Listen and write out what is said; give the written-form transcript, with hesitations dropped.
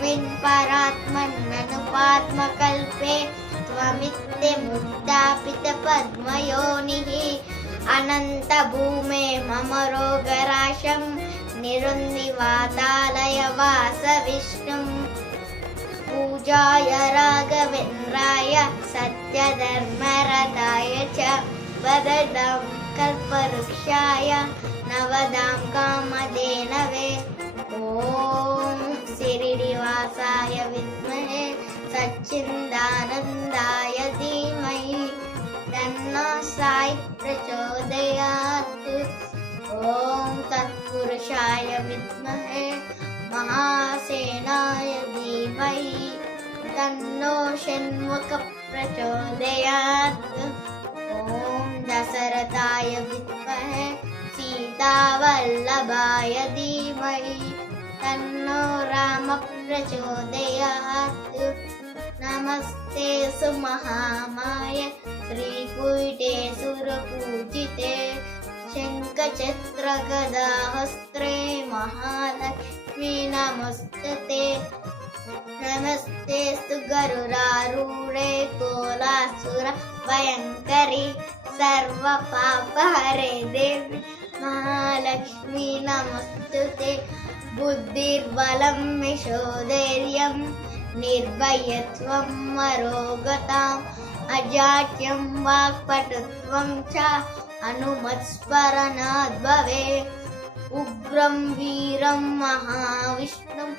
तस्मिन् परात्मन्ननुपात्मकल्पे त्वमित्यमुद्दापितपद्मयोनिः अनन्तभूमे मम रोगराशं निरुन्दिवातालयवासविष्णुम् पूजाय राघवेन्द्राय सत्यधर्मरताय च वदतां कल्पवृक्षाय नवदां कामधेनवे ॐ शिरिडिवासाय विद्महे सच्चिदानन्दाय धीमहि तन्नो साई प्रचोदयात् ॐ तत्पुरुषाय विद्महे महासेनाय धीमहि तन्नो षण्मुख प्रचोदयात् ॐ दशरथाय विद्महे सीतावल्लभाय धीमहि तन्नो राम प्रचोदयात् नमस्ते सुमहामाये श्रीपीठे सुरपूजिते शङ्खचक्रगदाहस्त्रे महालक्ष्मी नमस्तुते नमस्तेस्तु गरुडारूढे कोलासुर भयङ्करी सर्वपापहरे देवी महालक्ष्मी नमस्तुते बुद्धिर्बलं यशोधैर्यं निर्भयत्वं मरोगताम् अजाड्यं वाक्पटुत्वं च हनुमत्स्मरणात् भवेत् उग्रं वीरं महाविष्णुं